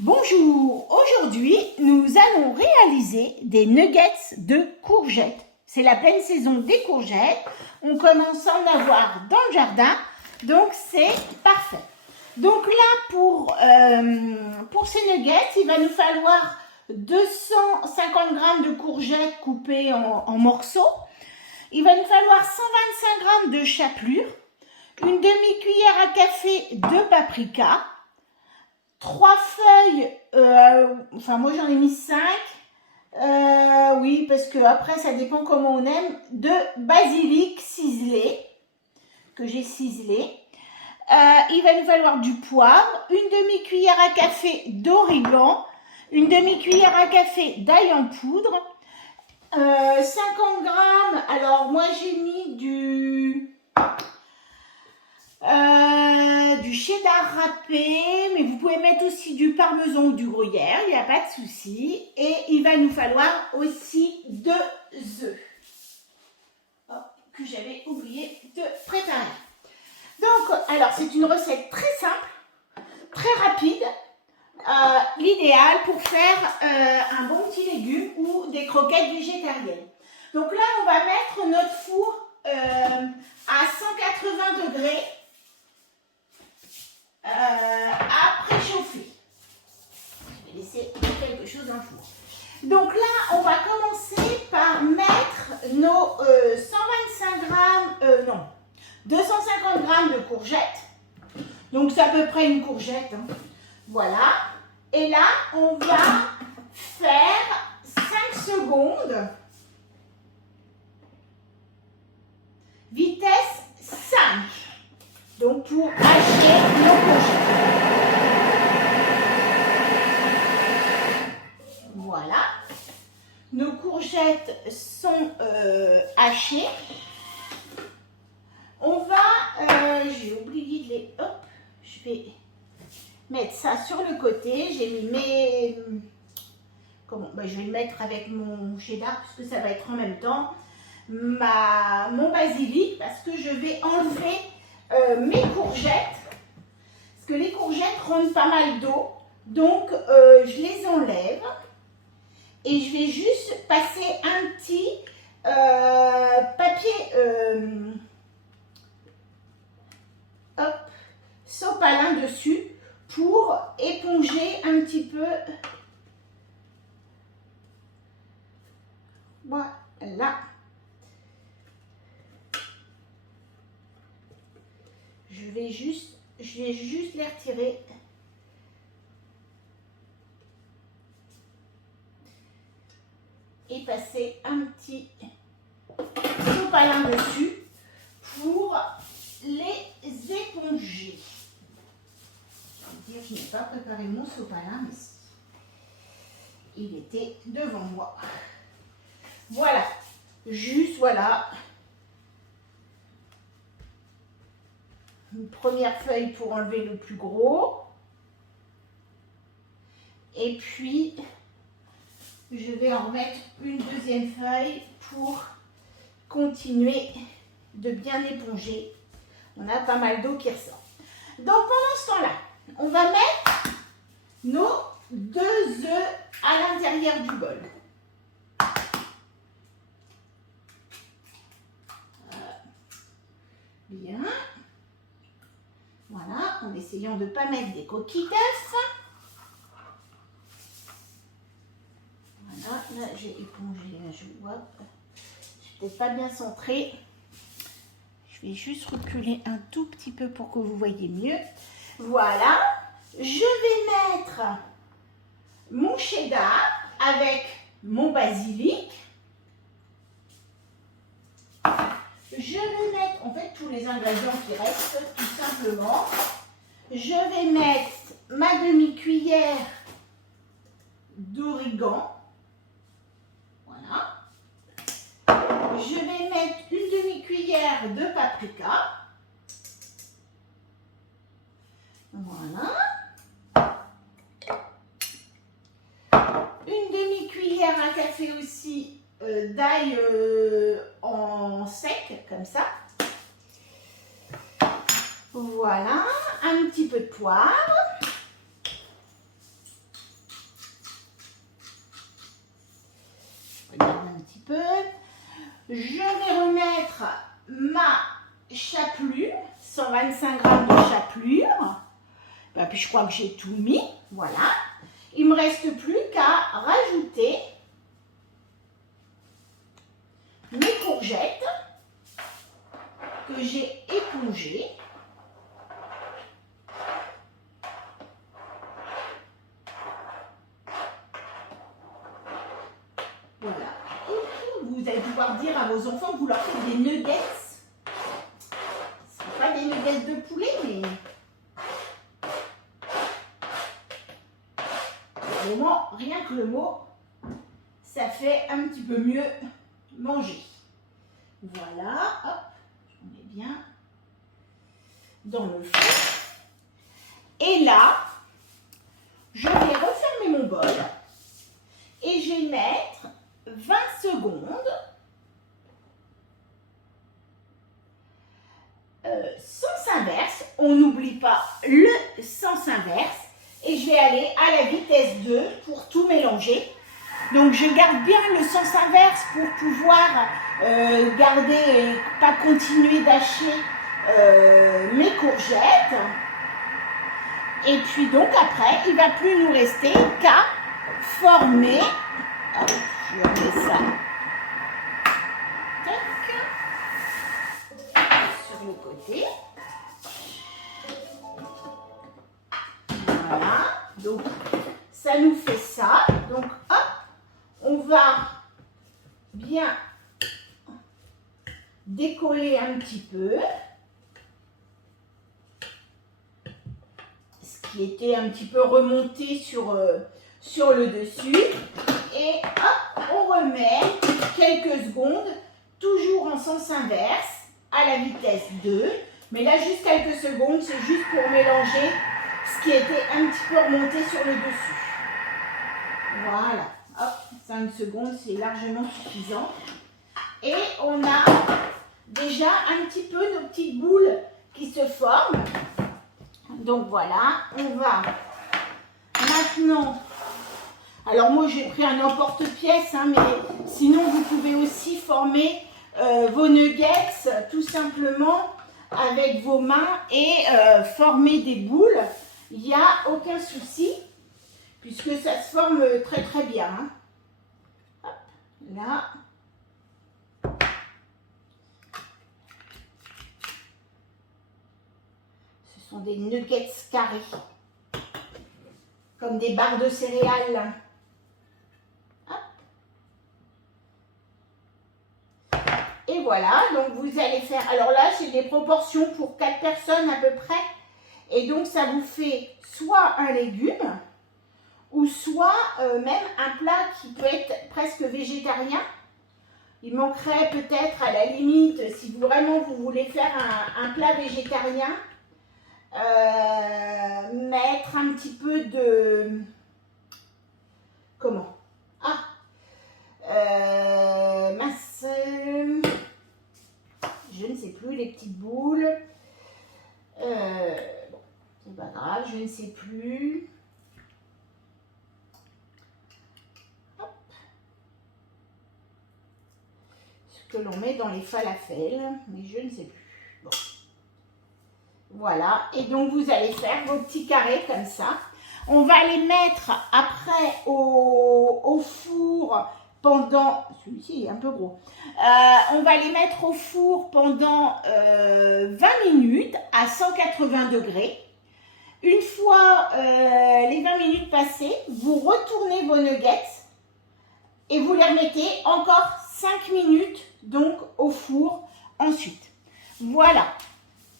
Bonjour, aujourd'hui nous allons réaliser des nuggets de courgettes. C'est la pleine saison des courgettes, on commence à en avoir dans le jardin, donc c'est parfait. Donc là pour ces nuggets, il va nous falloir 250 g de courgettes coupées en morceaux. Il va nous falloir 125 g de chapelure, une demi-cuillère à café de paprika, 3 feuilles, moi j'en ai mis 5, oui parce que après ça dépend comment on aime, de basilic ciselé, que j'ai ciselé. Il va nous falloir du poivre, une demi-cuillère à café d'origan, une demi-cuillère à café d'ail en poudre, 50 g, alors moi j'ai mis du cheddar râpé, mais vous pouvez mettre aussi du parmesan ou du gruyère, il n'y a pas de souci. Et il va nous falloir aussi 2 œufs que j'avais oublié de préparer. Donc, alors c'est une recette très simple, très rapide, l'idéal pour faire un bon petit légume ou des croquettes végétariennes. Donc là, on va mettre notre four à 180 degrés. À préchauffer. Je vais laisser quelque chose dans le four. Donc là, on va commencer par mettre nos 250 g de courgettes. Donc c'est à peu près une courgette. Hein. Voilà. Et là, on va faire 5 secondes. Vitesse 5. Donc pour hacher nos courgettes. Voilà. Nos courgettes sont hachées. On va, j'ai oublié de les... Hop, je vais mettre ça sur le côté. J'ai mis mes... je vais le mettre avec mon cheddar puisque ça va être en même temps. Mon basilic parce que je vais enlever mes courgettes, parce que les courgettes rendent pas mal d'eau, donc je les enlève et je vais juste passer un petit papier sopalin dessus pour éponger un petit peu. Voilà. Je vais juste les retirer. Et passer un petit sopalin dessus pour les éponger. Je n'ai pas préparé mon sopalin, mais il était devant moi. Voilà. Juste, voilà. Une première feuille pour enlever le plus gros. Et puis, je vais en remettre une deuxième feuille pour continuer de bien éponger. On a pas mal d'eau qui ressort. Donc, pendant ce temps-là, on va mettre nos 2 œufs à l'intérieur du bol. Bien. Voilà, en essayant de ne pas mettre des coquilles d'œufs. Voilà, là j'ai épongé, je vois. Je suis peut-être pas bien centrée. Je vais juste reculer un tout petit peu pour que vous voyez mieux. Voilà, je vais mettre mon cheddar avec mon basilic. Je vais mettre, en fait, tous les ingrédients qui restent, tout simplement. Je vais mettre ma demi-cuillère d'origan. Voilà. Je vais mettre une demi-cuillère de paprika. Voilà. Une demi-cuillère à café aussi d'ail en sec, comme ça. Voilà, un petit peu de poivre. peu. Je vais remettre ma chapelure, 125 g de chapelure. Ben, puis je crois que j'ai tout mis, voilà. Il ne me reste plus qu'à rajouter mes courgettes que j'ai épongées. Voilà. Et vous allez pouvoir dire à vos enfants que vous leur faites des nuggets. Ce ne sont pas des nuggets de poulet, mais vraiment, rien que le mot, ça fait un petit peu mieux manger. Voilà, hop, je mets bien dans le fond. Et là, je vais refermer mon bol et je vais mettre 20 secondes sens inverse. On n'oublie pas le sens inverse. Et je vais aller à la vitesse 2 pour tout mélanger. Donc je garde bien le sens inverse pour pouvoir garder et pas continuer d'hacher mes courgettes. Et puis donc après, il ne va plus nous rester qu'à former. Hop, je remets ça. Tac. Sur le côté. Voilà, donc ça nous fait ça. Donc hop, on va bien décoller un petit peu ce qui était un petit peu remonté sur le dessus. Et hop, on remet quelques secondes, toujours en sens inverse, à la vitesse 2. Mais là, juste quelques secondes, c'est juste pour mélanger ce qui était un petit peu remonté sur le dessus. Voilà, hop, 5 secondes, c'est largement suffisant. Et on a déjà un petit peu nos petites boules qui se forment. Donc voilà, on va maintenant... Alors moi j'ai pris un emporte-pièce, hein, mais sinon vous pouvez aussi former vos nuggets tout simplement avec vos mains et former des boules. Il n'y a aucun souci, puisque ça se forme très très bien. Hein. Hop, là. Ce sont des nuggets carrés, comme des barres de céréales. Hop. Et voilà, donc vous allez faire, alors là c'est des proportions pour 4 personnes à peu près. Et donc, ça vous fait soit un légume ou soit même un plat qui peut être presque végétarien. Il manquerait peut-être à la limite, si vraiment vous voulez faire un plat végétarien, mettre un petit peu de... Comment? Ah mince, je ne sais plus, les petites boules. C'est pas grave, je ne sais plus. Hop. Ce que l'on met dans les falafels, mais je ne sais plus. Bon. Voilà, et donc vous allez faire vos petits carrés comme ça. On va les mettre après au four pendant... Celui-ci est un peu gros. On va les mettre au four pendant 20 minutes à 180 degrés. Une fois les 20 minutes passées, vous retournez vos nuggets et vous les remettez encore 5 minutes donc au four ensuite. Voilà,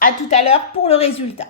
à tout à l'heure pour le résultat.